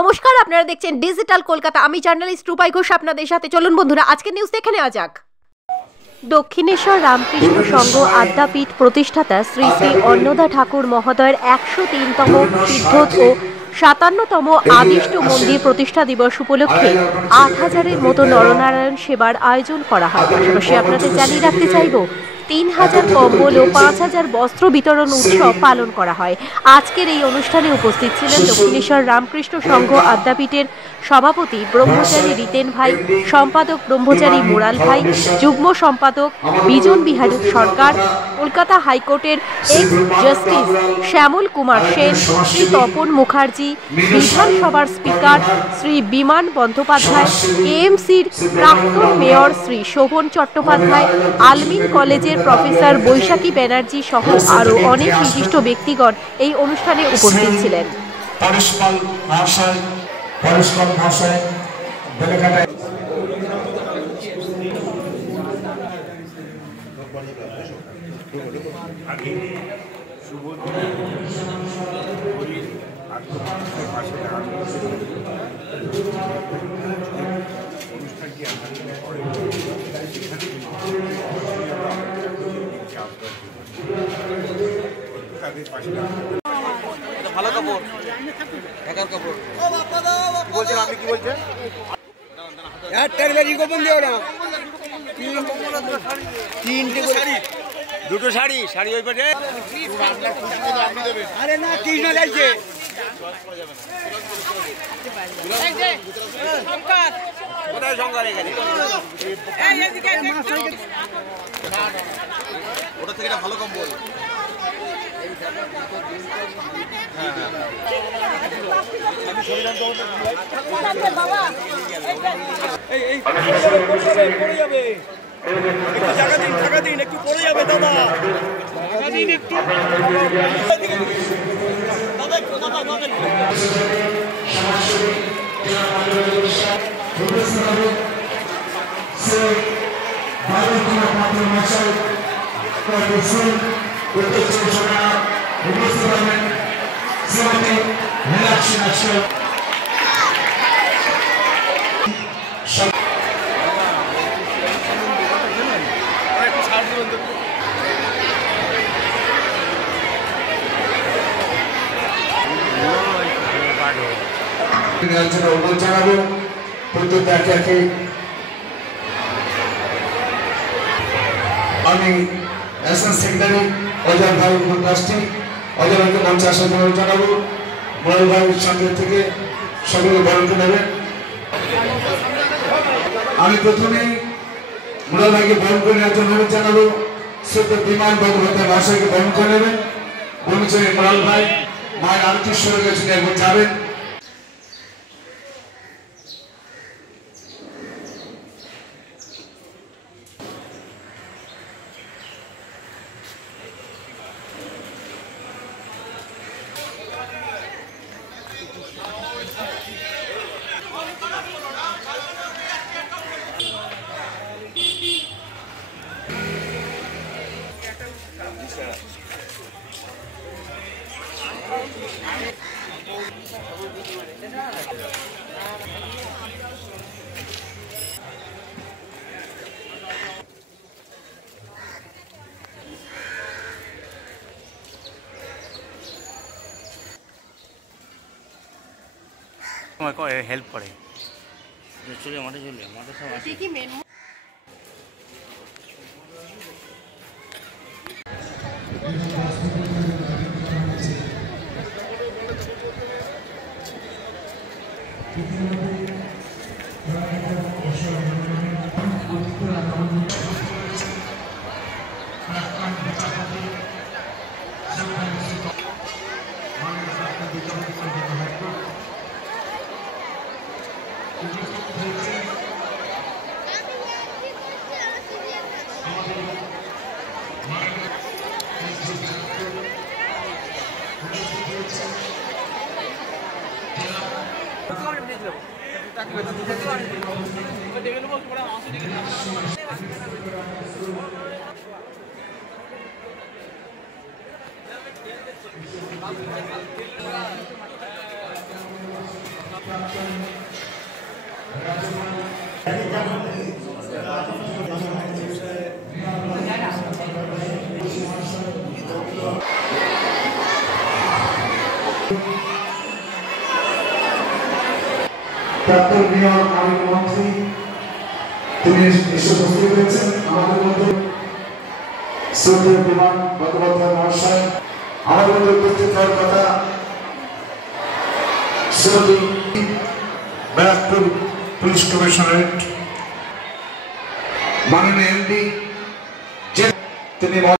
নমস্কার, আপনারা দেখছেন ডিজিটাল কলকাতা। আমি জার্নালিস্ট রূপাই ঘোষ আপনাদের সাথে। চলুন বন্ধুরা, আজকের নিউজ দেখে নেওয়া যাক। দক্ষিণেশ্বর রামকৃষ্ণ সংঘ আদ্যাপীঠ প্রতিষ্ঠাতা শ্রী শ্রী অন্নদা ঠাকুর মহোদয়ের 103তম তীর্থোৎ ও 57তম আদিষ্ট মন্দির প্রতিষ্ঠা দিবস উপলক্ষে 8000-এর মতো নরনারায়ণ সেবার আয়োজন করা হয়। পাশাপাশি আপনাদের জানিয়ে রাখতে চাইব 3000 কম্বল ও 5000 বস্ত্র বিতরণ উৎসব পালন করা হয়। আজকের এই অনুষ্ঠানে উপস্থিত ছিলেন দক্ষিণেশ্বর রামকৃষ্ণ সংঘ আদ্যাপীঠের সভাপতি ব্রহ্মচারী রিতেন ভাই, সম্পাদক ব্রহ্মচারী মুরাল ভাই, যুগ্ম সম্পাদক বিজন বিহারী সরকার, কলকাতা হাইকোর্টের এক্স জাস্টিস শ্যামল কুমার সেন, শ্রী তপন মুখার্জি, বিধানসভার স্পিকার শ্রী বিমান বন্দ্যোপাধ্যায়, কেএমসির প্রাক্তন মেয়র শ্রী শোভন চট্টোপাধ্যায়, আলমিন কলেজের প্রফেসর বৈশাখী ব্যানার্জি সহ আরও অনেক বিশিষ্ট ব্যক্তিগণ এই অনুষ্ঠানে উপস্থিত ছিলেন। ভালো কাপড়, ঢাকার কাপড় বলছেন আপনি কি বলছেন? দুটো শাড়ি শাড়ি ওই পাশে। আরে না কৃষ্ণ যাইছে কোথায় শঙ্কর এখানে ওটা থেকে ভালো কম্বল। টাকা দিন একটু পড়ে যাবে দাদা, টাকা দিন একটু। অনুরোধ জানাবো প্রত্যেক একে আমি অ্যাসিস্ট্যান্ট সেক্রেটারি অজয় ভাই ট্রাস্টি অজয় ভাইকে মঞ্চে আসার অনুরোধ জানাবো। মুরাল ভাইয়ের সঙ্গে থেকে সকলে বরণ করে নেবেন। আমি প্রথমেই মুরাল ভাইকে বরণ করে নেওয়ার জন্য অনুরোধ জানাবো। শ্রদ্ধা বিমান বন্দ্যোপাধ্যায় মহাশয়কে বরণ করে নেবেন। ব্রহ্মচারী মুরাল ভাই মায়ের আরতি সরে গেছেন, একবার যাবেন। হেল্প করে চলে মাঠে সব আছে। প্রাক্তন মেয়র আমির মন্ত্রী তিনি এসে উপস্থিত হয়েছেন আমাদের মধ্যে। শ্রদ্ধেয় বিমান বন্দ্যোপাধ্যায় মহাশয় আমাদের মধ্যে উপস্থিত হওয়ার কথা। শ্রী ব্যারাকপুর পুলিশ কমিশনারেট মাননীয় এমডি তিনি